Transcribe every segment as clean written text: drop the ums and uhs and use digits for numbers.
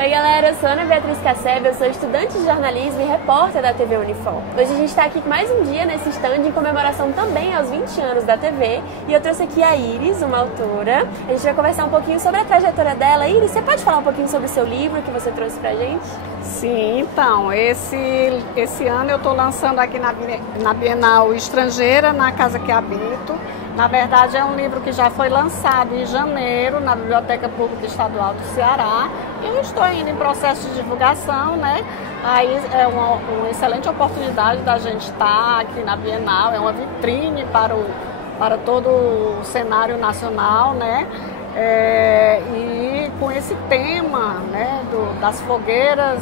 Oi galera, eu sou Ana Beatriz Casseb, eu sou estudante de jornalismo e repórter da TV Unifor. Hoje a gente está aqui mais um dia nesse stand em comemoração também aos 20 anos da TV e eu trouxe aqui a Iris, uma autora. A gente vai conversar um pouquinho sobre a trajetória dela. Iris, você pode falar um pouquinho sobre o seu livro que você trouxe pra gente? Sim, então, esse ano eu estou lançando aqui na Bienal Estrangeira, na Casa que Habito. Na verdade, é um livro que já foi lançado em janeiro na Biblioteca Pública Estadual do Ceará. Eu estou indo em processo de divulgação, né? Aí é uma excelente oportunidade da gente estar aqui na Bienal, é uma vitrine para todo o cenário nacional, né? E com esse tema, né, das fogueiras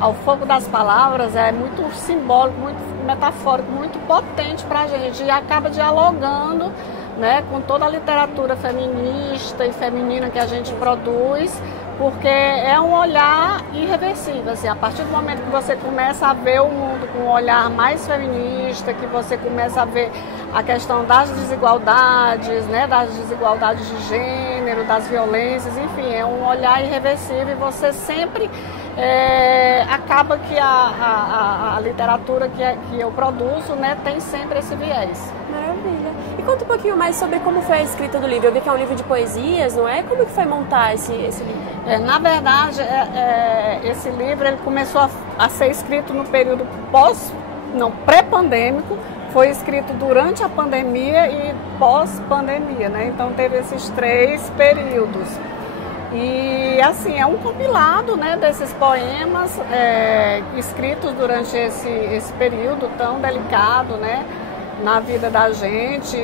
ao fogo das palavras, é muito simbólico, muito metafórico, muito potente para a gente e acaba dialogando, né, com toda a literatura feminista e feminina que a gente produz, porque é um olhar irreversível, assim, a partir do momento que você começa a ver o mundo com um olhar mais feminista, que você começa a ver a questão das desigualdades, né, das desigualdades de gênero, das violências, enfim, é um olhar irreversível e você sempre acaba que a literatura que eu produzo, né, tem sempre esse viés. Maravilha. E conta um pouquinho mais sobre como foi a escrita do livro. Eu vi que é um livro de poesias, não é? Como que foi montar esse livro? Na verdade, esse livro ele começou a ser escrito no período pré-pandêmico. Foi escrito durante a pandemia e pós-pandemia, né? Então teve esses 3 períodos. E assim, é um compilado, né, desses poemas escritos durante esse período tão delicado, né, na vida da gente.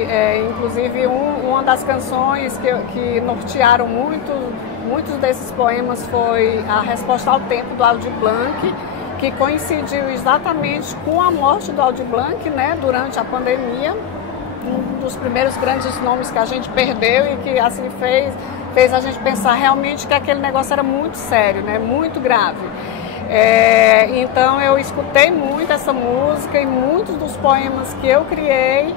Inclusive uma das canções que nortearam muitos desses poemas foi A Resposta ao Tempo, do Aldir Blanc, que coincidiu exatamente com a morte do Aldir Blanc, né, durante a pandemia, um dos primeiros grandes nomes que a gente perdeu e que assim fez a gente pensar realmente que aquele negócio era muito sério, né, muito grave. Então eu escutei muito essa música e muitos dos poemas que eu criei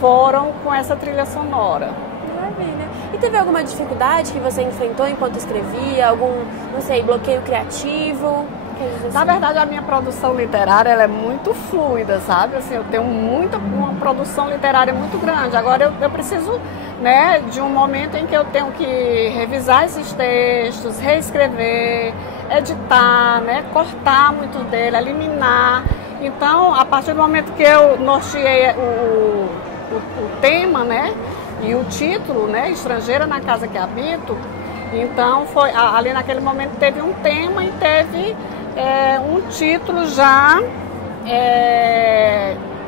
foram com essa trilha sonora. Maravilha. E teve alguma dificuldade que você enfrentou enquanto escrevia? Algum, não sei, bloqueio criativo? Na verdade, a minha produção literária ela é muito fluida, sabe? Assim, eu tenho uma produção literária muito grande. Agora eu preciso, né, de um momento em que eu tenho que revisar esses textos, reescrever, editar, né, cortar muito dele, eliminar. Então, a partir do momento que eu norteei o tema, né, e o título, né, Estrangeira na Casa que Habito, então foi ali naquele momento teve um tema e teve um título já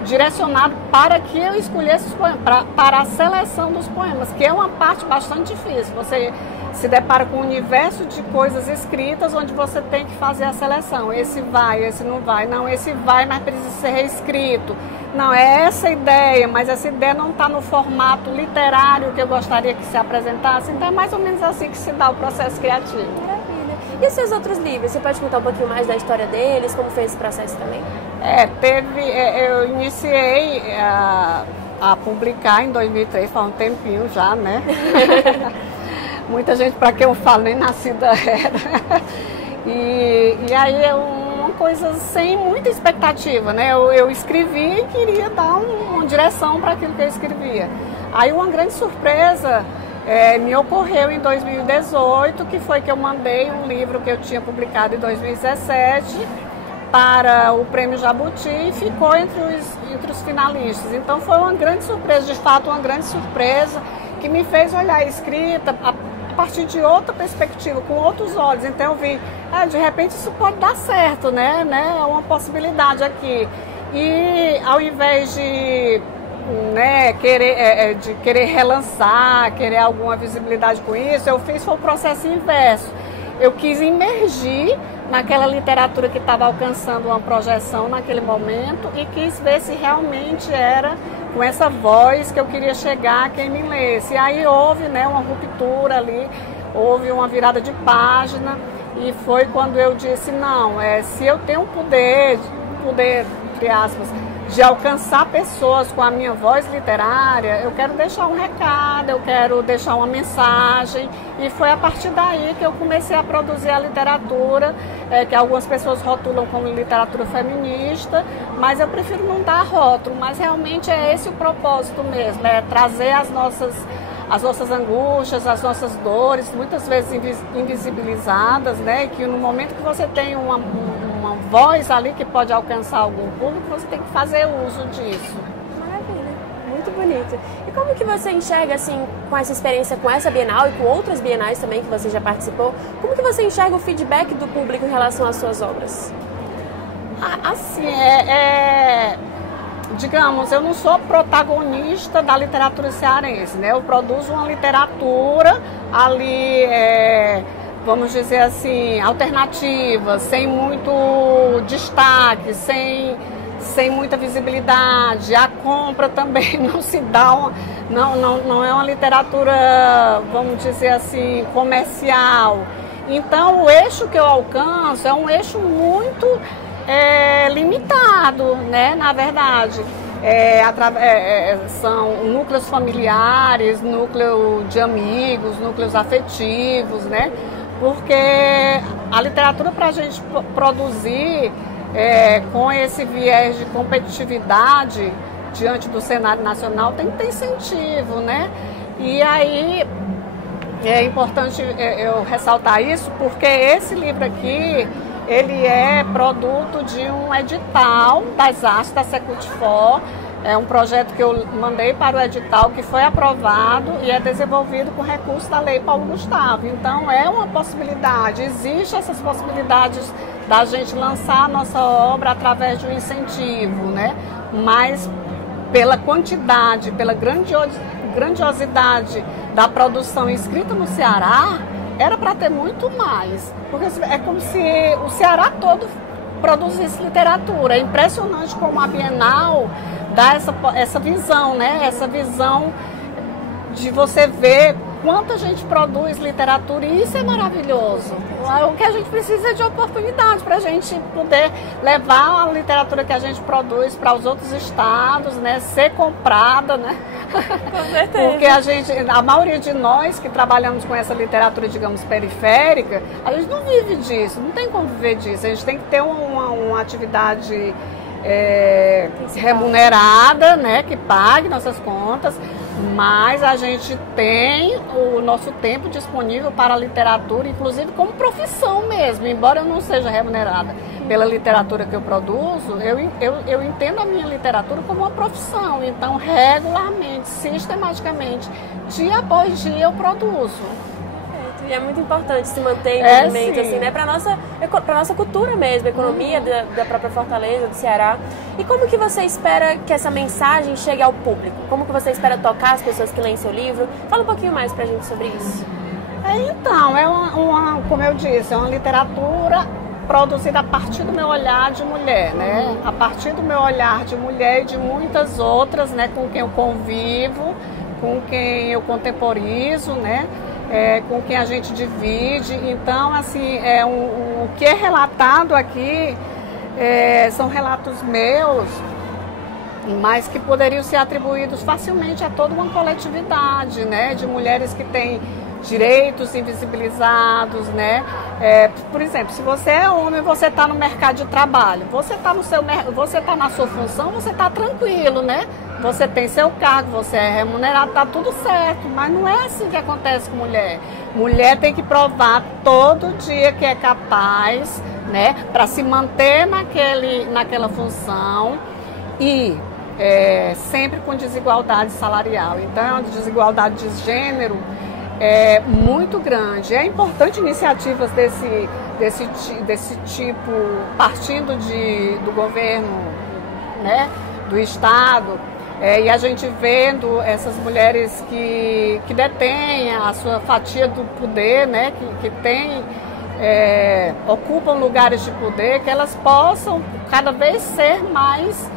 direcionado para que eu escolhesse os poemas, para a seleção dos poemas, que é uma parte bastante difícil. Você se depara com um universo de coisas escritas onde você tem que fazer a seleção. Esse vai, esse não vai. Não, esse vai, mas precisa ser reescrito. Não, é essa a ideia, mas essa ideia não está no formato literário que eu gostaria que se apresentasse. Então é mais ou menos assim que se dá o processo criativo. Maravilha. E os seus outros livros? Você pode contar um pouquinho mais da história deles? Como foi esse processo também? Eu iniciei a publicar em 2003, faz um tempinho já, né? Muita gente, para quem eu falo, nem nascida era. E aí é uma coisa sem muita expectativa, né? Eu escrevi e queria dar uma direção para aquilo que eu escrevia. Aí uma grande surpresa me ocorreu em 2018, que foi que eu mandei um livro que eu tinha publicado em 2017 para o Prêmio Jabuti e ficou entre os finalistas. Então foi uma grande surpresa, de fato uma grande surpresa, que me fez olhar a escrita a partir de outra perspectiva, com outros olhos. Então eu vi, de repente isso pode dar certo, né? É uma possibilidade aqui. E ao invés de querer relançar, querer alguma visibilidade com isso, foi o processo inverso. Eu quis imergir naquela literatura que estava alcançando uma projeção naquele momento e quis ver se realmente era com essa voz que eu queria chegar a quem me lesse. E aí houve, né, uma ruptura ali, houve uma virada de página e foi quando eu disse, não, se eu tenho poder, entre aspas, de alcançar pessoas com a minha voz literária, eu quero deixar um recado, eu quero deixar uma mensagem, e foi a partir daí que eu comecei a produzir a literatura, que algumas pessoas rotulam como literatura feminista, mas eu prefiro não dar rótulo, mas realmente é esse o propósito mesmo, é trazer as nossas angústias, as nossas dores, muitas vezes invisibilizadas, né? E que no momento que você tem uma voz ali que pode alcançar algum público, você tem que fazer uso disso. Maravilha, muito bonito. E como que você enxerga, assim, com essa experiência com essa Bienal e com outras bienais também que você já participou, como que você enxerga o feedback do público em relação às suas obras? Assim, digamos, eu não sou protagonista da literatura cearense, né? Eu produzo uma literatura ali, vamos dizer assim, alternativa, sem muito destaque, sem muita visibilidade. A compra também não se dá, não é uma literatura, vamos dizer assim, comercial. Então, o eixo que eu alcanço é um eixo muito limitado, né? Na verdade, são núcleos familiares, núcleo de amigos, núcleos afetivos, né? Porque a literatura, para a gente produzir com esse viés de competitividade diante do cenário nacional, tem que ter incentivo, né? E aí é importante eu ressaltar isso, porque esse livro aqui, ele é produto de um edital das artes da Secult4. É um projeto que eu mandei para o edital, que foi aprovado e é desenvolvido com recurso da Lei Paulo Gustavo. Então, é uma possibilidade, existem essas possibilidades da gente lançar a nossa obra através de um incentivo, né? Mas pela quantidade, pela grandiosidade da produção escrita no Ceará, era para ter muito mais, porque é como se o Ceará todo produzisse literatura. É impressionante como a Bienal dá essa visão, né? Essa visão de você ver quanta gente produz literatura, e isso é maravilhoso. O que a gente precisa é de oportunidade para a gente poder levar a literatura que a gente produz para os outros estados, né? Ser comprada, né? Com certeza. Porque a maioria de nós que trabalhamos com essa literatura, digamos, periférica, a gente não vive disso, não tem como viver disso. A gente tem que ter uma atividade remunerada, né? Que pague nossas contas, mas a gente tem o nosso tempo disponível para a literatura, inclusive como profissão mesmo. Embora eu não seja remunerada pela literatura que eu produzo, eu entendo a minha literatura como uma profissão. Então, regularmente, sistematicamente, dia após dia eu produzo. E é muito importante se manter em movimento, assim, né? Para nossa cultura mesmo, a economia da própria Fortaleza, do Ceará. E como que você espera que essa mensagem chegue ao público? Como que você espera tocar as pessoas que leem seu livro? Fala um pouquinho mais pra gente sobre isso. Então, como eu disse, é uma literatura produzida a partir do meu olhar de mulher, né? A partir do meu olhar de mulher e de muitas outras, né? Com quem eu convivo, com quem eu contemporizo, né? Com quem a gente divide. Então, assim, o que é relatado aqui são relatos meus, mas que poderiam ser atribuídos facilmente a toda uma coletividade, né? De mulheres que têm direitos invisibilizados, né? Por exemplo, se você é homem, você está no mercado de trabalho, você está na sua função, você está tranquilo, né? Você tem seu cargo, você é remunerado, está tudo certo, mas não é assim que acontece com mulher. Mulher tem que provar todo dia que é capaz, né? Para se manter naquela função e sempre com desigualdade salarial. Então, a desigualdade de gênero é muito grande. É importante iniciativas desse tipo, partindo do governo, né, do Estado, e a gente vendo essas mulheres que detêm a sua fatia do poder, né, que ocupam lugares de poder, que elas possam cada vez ser mais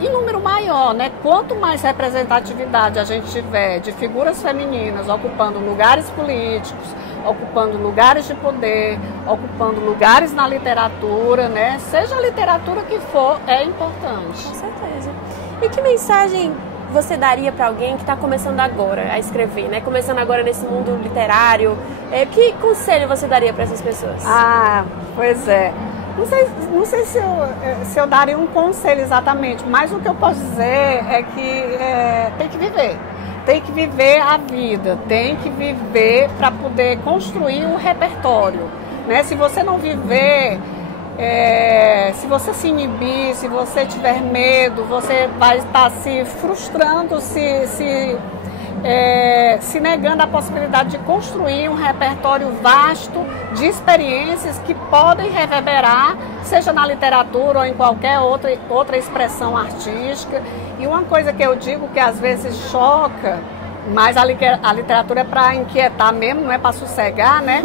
em número maior, né? Quanto mais representatividade a gente tiver de figuras femininas ocupando lugares políticos, ocupando lugares de poder, ocupando lugares na literatura, né? Seja a literatura que for, é importante. Com certeza. E que mensagem você daria para alguém que está começando agora a escrever, né? Começando agora nesse mundo literário? Que conselho você daria para essas pessoas? Ah, pois é. Não sei se eu daria um conselho exatamente, mas o que eu posso dizer é que tem que viver. Tem que viver a vida, tem que viver para poder construir um repertório, né? Se você não viver, se você se inibir, se você tiver medo, você vai estar se frustrando, se negando a possibilidade de construir um repertório vasto de experiências que podem reverberar, seja na literatura ou em qualquer outra expressão artística. E uma coisa que eu digo que às vezes choca, mas a literatura é para inquietar mesmo, não é para sossegar, né?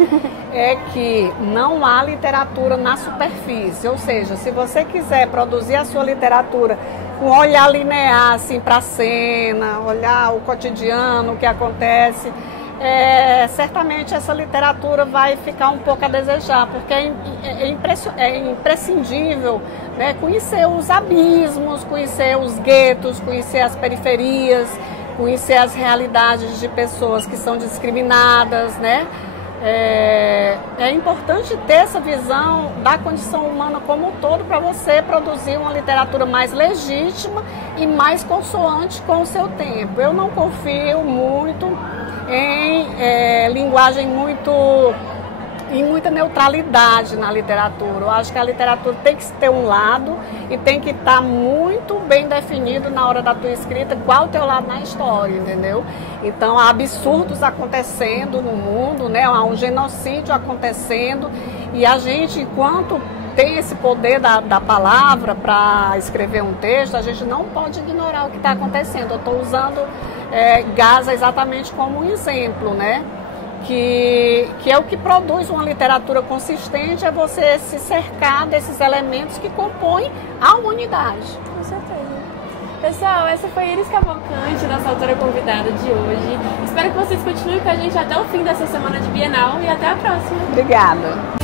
É que não há literatura na superfície. Ou seja, se você quiser produzir a sua literatura com um olhar linear assim, para a cena, olhar o cotidiano, o que acontece, certamente essa literatura vai ficar um pouco a desejar, porque é imprescindível, né, conhecer os abismos, conhecer os guetos, conhecer as periferias, conhecer as realidades de pessoas que são discriminadas, né? É importante ter essa visão da condição humana como um todo para você produzir uma literatura mais legítima e mais consoante com o seu tempo. Eu não confio muito em linguagem e muita neutralidade na literatura. Eu acho que a literatura tem que ter um lado e tem que estar muito bem definido na hora da tua escrita qual é o teu lado na história, entendeu? Então há absurdos acontecendo no mundo, né? Há um genocídio acontecendo e a gente, enquanto tem esse poder da palavra para escrever um texto, a gente não pode ignorar o que está acontecendo. Eu estou usando Gaza exatamente como um exemplo, né? Que é o que produz uma literatura consistente, é você se cercar desses elementos que compõem a humanidade. Com certeza. Pessoal, essa foi Iris Cavalcante, nossa autora convidada de hoje. Espero que vocês continuem com a gente até o fim dessa semana de Bienal e até a próxima. Obrigada.